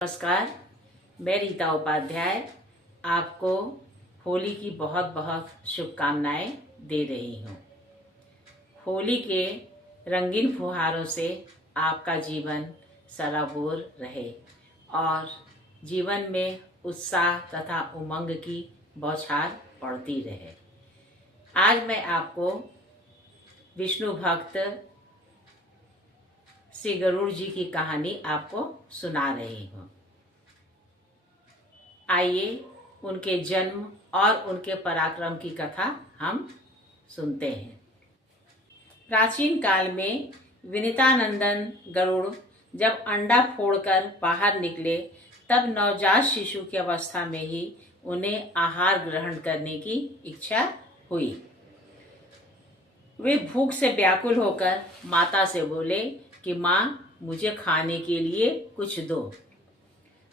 नमस्कार, मैं रीता उपाध्याय आपको होली की बहुत बहुत शुभकामनाएं दे रही हूँ। होली के रंगीन फुहारों से आपका जीवन सराबोर रहे और जीवन में उत्साह तथा उमंग की बौछार पड़ती रहे। आज मैं आपको विष्णु भक्त श्री गरुड़ जी की कहानी आपको सुना रही हूँ। आइए उनके जन्म और उनके पराक्रम की कथा हम सुनते हैं। प्राचीन काल में विनीतानंदन गरुड़ जब अंडा फोड़कर बाहर निकले तब नवजात शिशु की अवस्था में ही उन्हें आहार ग्रहण करने की इच्छा हुई। वे भूख से व्याकुल होकर माता से बोले कि माँ, मुझे खाने के लिए कुछ दो।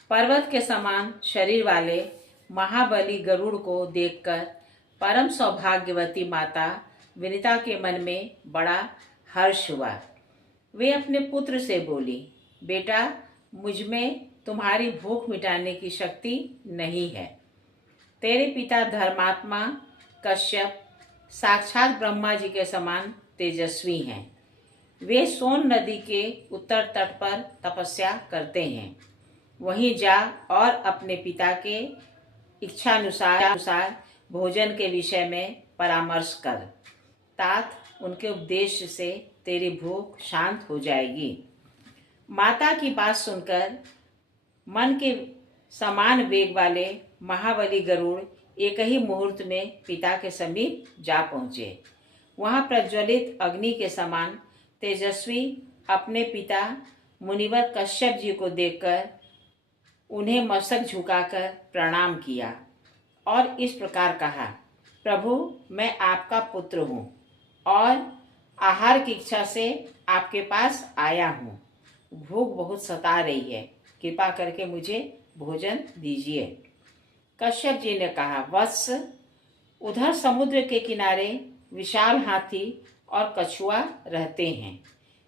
पर्वत के समान शरीर वाले महाबली गरुड़ को देखकर परम सौभाग्यवती माता विनीता के मन में बड़ा हर्ष हुआ। वे अपने पुत्र से बोली, बेटा, मुझमें तुम्हारी भूख मिटाने की शक्ति नहीं है। तेरे पिता धर्मात्मा कश्यप साक्षात ब्रह्मा जी के समान तेजस्वी हैं। वे सोन नदी के उत्तर तट पर तपस्या करते हैं। वहीं जा और अपने पिता के इच्छानुसार भोजन के विषय में परामर्श कर। तात उनके उपदेश से तेरी भूख शांत हो जाएगी। माता की बात सुनकर मन के समान वेग वाले महाबली गरुड़ एक ही मुहूर्त में पिता के समीप जा पहुँचे। वहाँ प्रज्वलित अग्नि के समान तेजस्वी अपने पिता मुनिवर कश्यप जी को देखकर उन्हें मस्तक झुकाकर प्रणाम किया और इस प्रकार कहा, प्रभु, मैं आपका पुत्र हूँ और आहार की इच्छा से आपके पास आया हूँ। भूख बहुत सता रही है, कृपा करके मुझे भोजन दीजिए। कश्यप जी ने कहा, वत्स, उधर समुद्र के किनारे विशाल हाथी और कछुआ रहते हैं।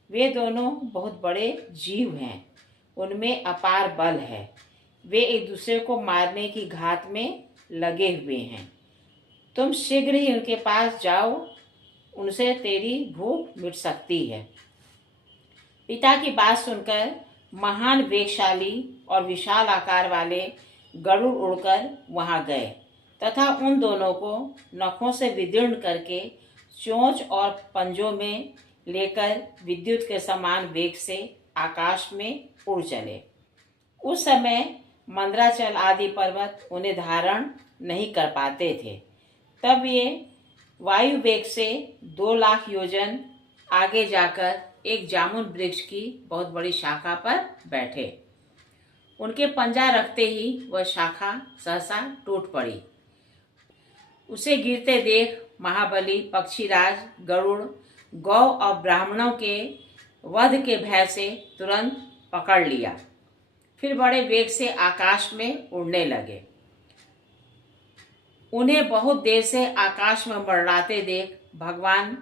वे दोनों बहुत बड़े जीव हैं, उनमें अपार बल है। वे एक दूसरे को मारने की घात में लगे हुए हैं। तुम शीघ्र ही उनके पास जाओ, उनसे तेरी भूख मिट सकती है। पिता की बात सुनकर महान वेगशाली और विशाल आकार वाले गरुड़ उड़कर वहां गए तथा उन दोनों को नखों से विदीर्ण करके चोंच और पंजों में लेकर विद्युत के समान वेग से आकाश में उड़ चले। उस समय मंदराचल आदि पर्वत उन्हें धारण नहीं कर पाते थे। तब ये वायु वेग से 2 लाख योजन आगे जाकर एक जामुन वृक्ष की बहुत बड़ी शाखा पर बैठे। उनके पंजा रखते ही वह शाखा सहसा टूट पड़ी। उसे गिरते देख महाबली पक्षीराज गरुड़ गौ और ब्राह्मणों के वध के भय से तुरंत पकड़ लिया। फिर बड़े वेग से आकाश में उड़ने लगे। उन्हें बहुत देर से आकाश में मंडराते देख भगवान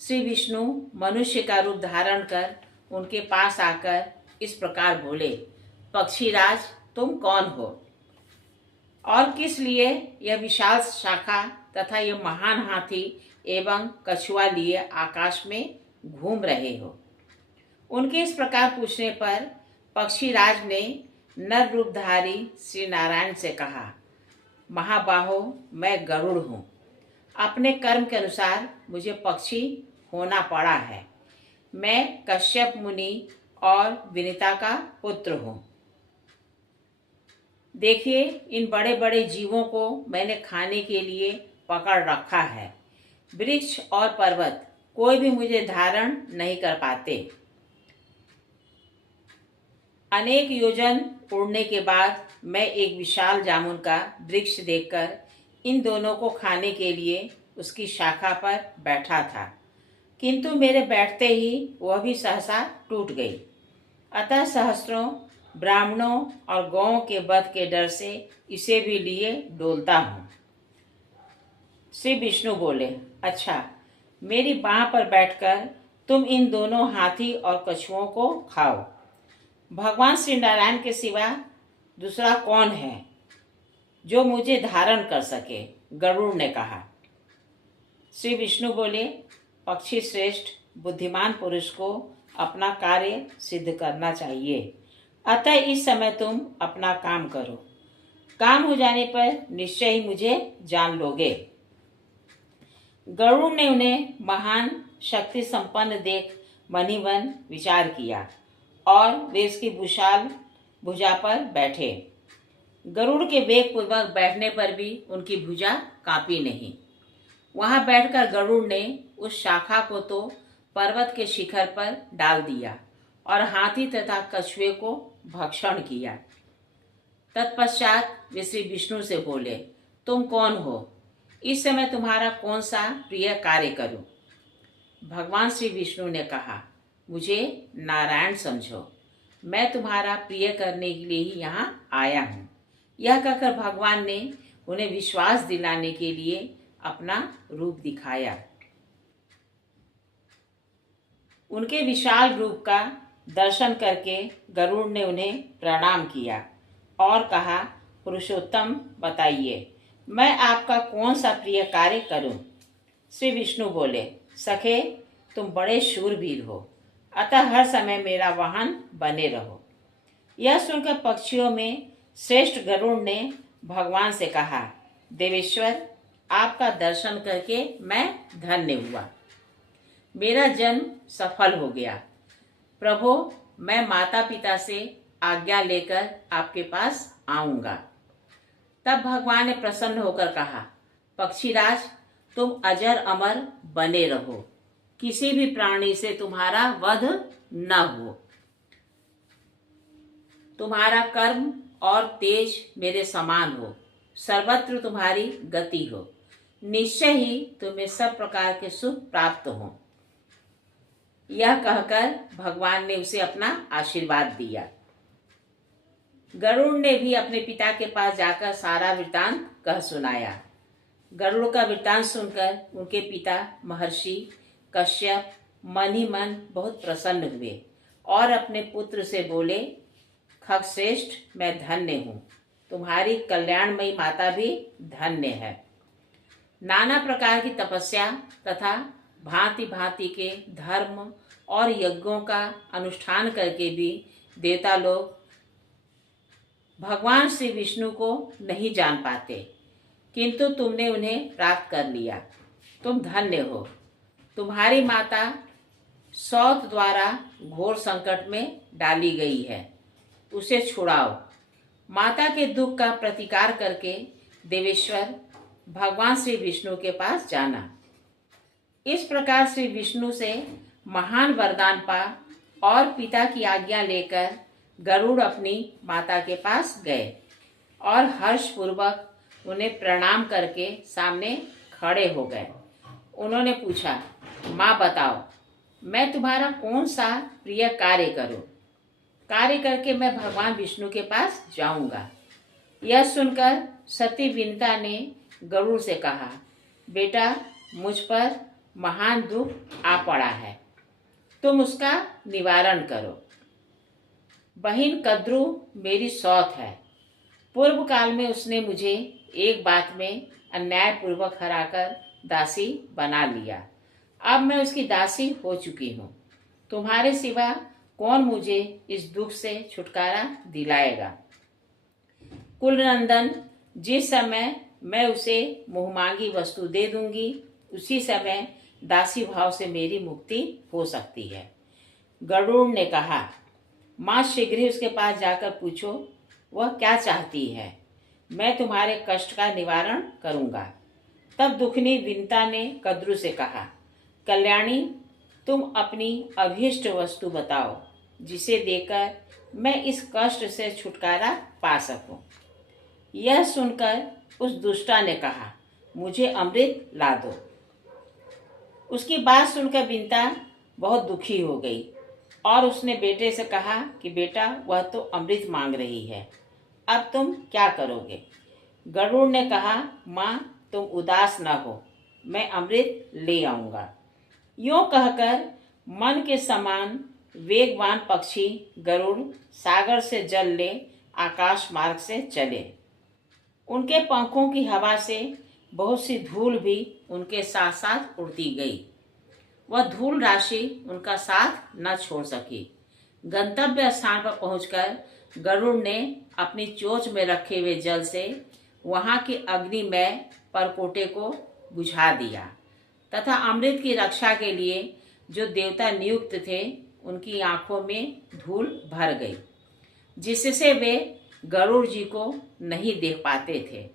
श्री विष्णु मनुष्य का रूप धारण कर उनके पास आकर इस प्रकार बोले, पक्षीराज, तुम कौन हो और किस लिए यह विशाल शाखा तथा यह महान हाथी एवं कछुआ लिए आकाश में घूम रहे हो? उनके इस प्रकार पूछने पर पक्षीराज ने नर रूपधारी श्री नारायण से कहा, महाबाहो, मैं गरुड़ हूँ। अपने कर्म के अनुसार मुझे पक्षी होना पड़ा है। मैं कश्यप मुनि और विनीता का पुत्र हूँ। देखिए, इन बड़े बड़े जीवों को मैंने खाने के लिए पकड़ रखा है। वृक्ष और पर्वत कोई भी मुझे धारण नहीं कर पाते। अनेक योजन उड़ने के बाद मैं एक विशाल जामुन का वृक्ष देखकर इन दोनों को खाने के लिए उसकी शाखा पर बैठा था, किंतु मेरे बैठते ही वह भी सहसा टूट गई। अतः सहस्त्रों ब्राह्मणों और गौओं के वध के डर से इसे भी लिए डोलता हूँ। श्री विष्णु बोले, अच्छा, मेरी बाह पर बैठकर तुम इन दोनों हाथी और कछुओं को खाओ। भगवान श्री नारायण के सिवा दूसरा कौन है जो मुझे धारण कर सके? गरुड़ ने कहा। श्री विष्णु बोले, पक्षी श्रेष्ठ बुद्धिमान पुरुष को अपना कार्य सिद्ध करना चाहिए। अतः इस समय तुम अपना काम करो। काम हो जाने पर निश्चय ही मुझे जान लोगे। गरुड़ ने उन्हें महान शक्ति संपन्न देख मन ही मन विचार किया और वे उसकी विशाल भुजा पर बैठे। गरुड़ के वेग पूर्वक बैठने पर भी उनकी भुजा कांपी नहीं। वहां बैठकर गरुड़ ने उस शाखा को तो पर्वत के शिखर पर डाल दिया और हाथी तथा कछुए को भक्षण किया। तत्पश्चात वे श्री विष्णु से बोले, तुम कौन हो? इस समय तुम्हारा कौन सा प्रिय कार्य करूं? भगवान श्री विष्णु ने कहा, मुझे नारायण समझो, मैं तुम्हारा प्रिय करने के लिए ही यहाँ आया हूँ। यह कहकर भगवान ने उन्हें विश्वास दिलाने के लिए अपना रूप दिखाया। उनके विशाल रूप का दर्शन करके गरुड़ ने उन्हें प्रणाम किया और कहा, पुरुषोत्तम बताइए, मैं आपका कौन सा प्रिय कार्य करूं? श्री विष्णु बोले, सखे तुम बड़े शूरवीर हो, अतः हर समय मेरा वाहन बने रहो। यह सुनकर पक्षियों में श्रेष्ठ गरुड़ ने भगवान से कहा, देवेश्वर, आपका दर्शन करके मैं धन्य हुआ। मेरा जन्म सफल हो गया। प्रभु, मैं माता पिता से आज्ञा लेकर आपके पास आऊंगा। तब भगवान ने प्रसन्न होकर कहा, पक्षीराज, तुम अजर अमर बने रहो, किसी भी प्राणी से तुम्हारा वध न हो। तुम्हारा कर्म और तेज मेरे समान हो, सर्वत्र तुम्हारी गति हो, निश्चय ही तुम्हें सब प्रकार के सुख प्राप्त हो। यह कहकर भगवान ने उसे अपना आशीर्वाद दिया। गरुड़ ने भी अपने पिता के पास जाकर सारा वृत्तांत कह सुनाया। गरुड़ का वृत्तांत सुनकर उनके पिता महर्षि कश्यप मन ही मन बहुत प्रसन्न हुए और अपने पुत्र से बोले, खगश्रेष्ठ, मैं धन्य हूँ, तुम्हारी कल्याणमयी माता भी धन्य है। नाना प्रकार की तपस्या तथा भांति भांति के धर्म और यज्ञों का अनुष्ठान करके भी देवता लोग भगवान श्री विष्णु को नहीं जान पाते, किंतु तुमने उन्हें प्राप्त कर लिया। तुम धन्य हो। तुम्हारी माता सौत द्वारा घोर संकट में डाली गई है, उसे छुड़ाओ। माता के दुख का प्रतिकार करके देवेश्वर भगवान श्री विष्णु के पास जाना। इस प्रकार श्री विष्णु से महान वरदान पा और पिता की आज्ञा लेकर गरुड़ अपनी माता के पास गए और हर्षपूर्वक उन्हें प्रणाम करके सामने खड़े हो गए। उन्होंने पूछा, माँ बताओ, मैं तुम्हारा कौन सा प्रिय कार्य करूं? कार्य करके मैं भगवान विष्णु के पास जाऊंगा। यह सुनकर सती विनता ने गरुड़ से कहा, बेटा, मुझ पर महान दुख आ पड़ा है, तुम उसका निवारण करो। बहिन कद्रू मेरी सौत है। पूर्व काल में उसने मुझे एक बात में अन्यायपूर्वक हराकर दासी बना लिया। अब मैं उसकी दासी हो चुकी हूँ। तुम्हारे सिवा कौन मुझे इस दुख से छुटकारा दिलाएगा? कुलनंदन, जिस समय मैं उसे मुहमांगी वस्तु दे दूंगी, उसी समय दासी भाव से मेरी मुक्ति हो सकती है। गरुड़ ने कहा, माँ शीघ्र ही उसके पास जाकर पूछो वह क्या चाहती है, मैं तुम्हारे कष्ट का निवारण करूंगा। तब दुखनी विनता ने कद्रू से कहा, कल्याणी, तुम अपनी अभीष्ट वस्तु बताओ, जिसे देकर मैं इस कष्ट से छुटकारा पा सकूं। यह सुनकर उस दुष्टा ने कहा, मुझे अमृत ला दो। उसकी बात सुनकर विनता बहुत दुखी हो गई और उसने बेटे से कहा कि बेटा, वह तो अमृत मांग रही है, अब तुम क्या करोगे? गरुड़ ने कहा, माँ, तुम उदास न हो, मैं अमृत ले आऊंगा। यूं कहकर मन के समान वेगवान पक्षी गरुड़ सागर से जल ले आकाश मार्ग से चले। उनके पंखों की हवा से बहुत सी धूल भी उनके साथ साथ उड़ती गई। वह धूल राशि उनका साथ न छोड़ सकी। गंतव्य स्थान पर पहुंचकर गरुड़ ने अपनी चोंच में रखे हुए जल से वहां के अग्निमय परकोटे को बुझा दिया तथा अमृत की रक्षा के लिए जो देवता नियुक्त थे उनकी आंखों में धूल भर गई, जिससे वे गरुड़ जी को नहीं देख पाते थे।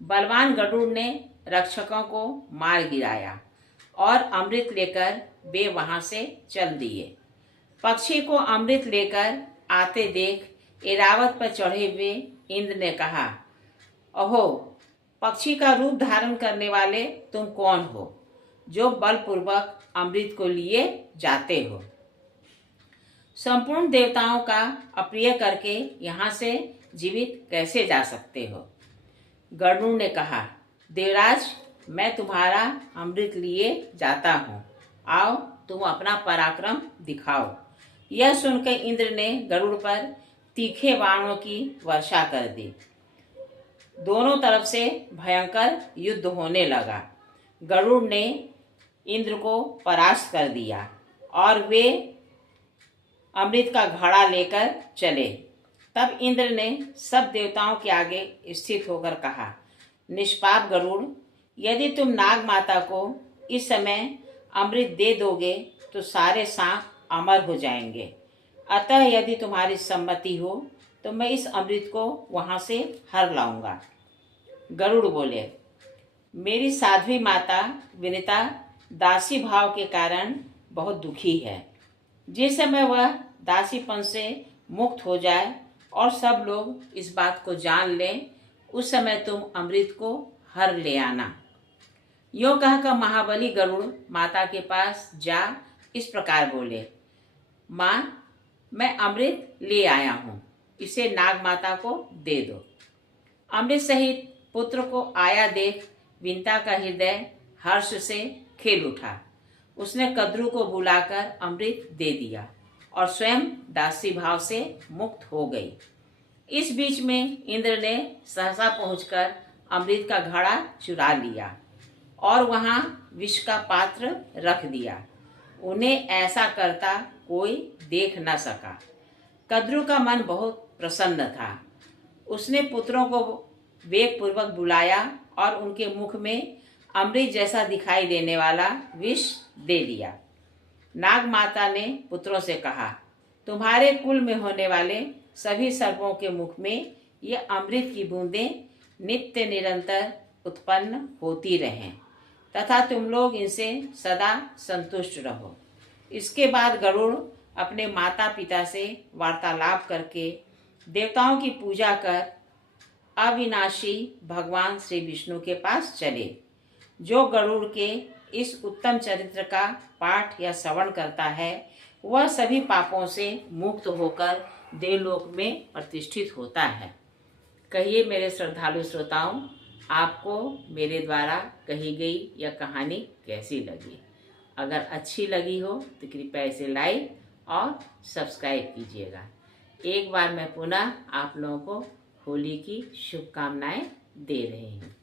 बलवान गरुड़ ने रक्षकों को मार गिराया और अमृत लेकर वे वहां से चल दिए। पक्षी को अमृत लेकर आते देख ऐरावत पर चढ़े हुए इंद्र ने कहा, अहो, पक्षी का रूप धारण करने वाले तुम कौन हो जो बलपूर्वक अमृत को लिए जाते हो? संपूर्ण देवताओं का अप्रिय करके यहाँ से जीवित कैसे जा सकते हो? गरुड़ ने कहा, देवराज, मैं तुम्हारा अमृत लिए जाता हूँ, आओ तुम अपना पराक्रम दिखाओ। यह सुनकर इंद्र ने गरुड़ पर तीखे बाणों की वर्षा कर दी। दोनों तरफ से भयंकर युद्ध होने लगा। गरुड़ ने इंद्र को परास्त कर दिया और वे अमृत का घड़ा लेकर चले। तब इंद्र ने सब देवताओं के आगे स्थित होकर कहा, निष्पाप गरुड़, यदि तुम नाग माता को इस समय अमृत दे दोगे तो सारे सांप अमर हो जाएंगे। अतः यदि तुम्हारी सम्मति हो तो मैं इस अमृत को वहां से हर लाऊंगा। गरुड़ बोले, मेरी साध्वी माता विनिता दासी भाव के कारण बहुत दुखी है। जिस समय वह दासीपन से मुक्त हो जाए और सब लोग इस बात को जान लें, उस समय तुम अमृत को हर ले आना। यूं कहकर महाबली गरुड़ माता के पास जा इस प्रकार बोले, माँ, मैं अमृत ले आया हूँ, इसे नाग माता को दे दो। अमृत सहित पुत्र को आया देख विनिता का हृदय हर्ष से खिल उठा। उसने कद्रू को बुलाकर अमृत दे दिया और स्वयं दासी भाव से मुक्त हो गई। इस बीच में इंद्र ने सहसा पहुंचकर अमृत का घड़ा चुरा लिया और वहां विष का पात्र रख दिया। उन्हें ऐसा करता कोई देख न सका। कद्रू का मन बहुत प्रसन्न था। उसने पुत्रों को वेग पूर्वक बुलाया और उनके मुख में अमृत जैसा दिखाई देने वाला विष दे दिया। नाग माता ने पुत्रों से कहा, तुम्हारे कुल में होने वाले सभी सर्पों के मुख में ये अमृत की बूंदें नित्य निरंतर उत्पन्न होती रहें तथा तुम लोग इनसे सदा संतुष्ट रहो। इसके बाद गरुड़ अपने माता पिता से वार्तालाप करके देवताओं की पूजा कर अविनाशी भगवान श्री विष्णु के पास चले। जो गरुड़ के इस उत्तम चरित्र का पाठ या श्रवण करता है वह सभी पापों से मुक्त होकर देवलोक में प्रतिष्ठित होता है। कहिए मेरे श्रद्धालु श्रोताओं, आपको मेरे द्वारा कही गई यह कहानी कैसी लगी? अगर अच्छी लगी हो तो कृपया इसे लाइक और सब्सक्राइब कीजिएगा। एक बार मैं पुनः आप लोगों को होली की शुभकामनाएं दे रही हूँ।